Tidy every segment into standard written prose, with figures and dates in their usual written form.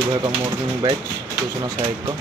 सुबह का morning batch सूचना सहायक का।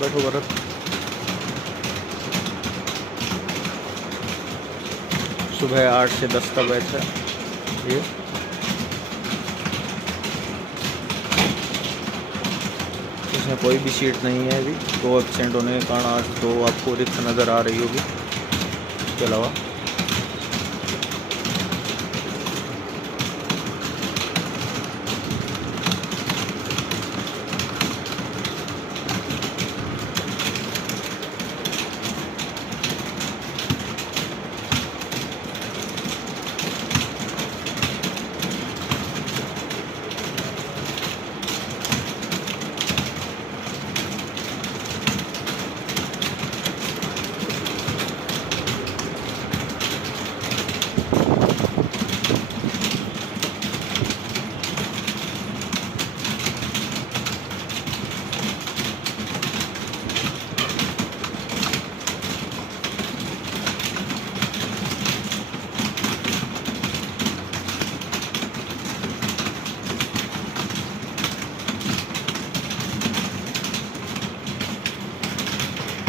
बैठो भरत। सुबह 8 से 10 का बैच है ये। इसमें कोई भी सीट नहीं है अभी, 2 एब्सेंट होने के कारण आज 2 आपको रिक्त नज़र आ रही होगी। इसके अलावा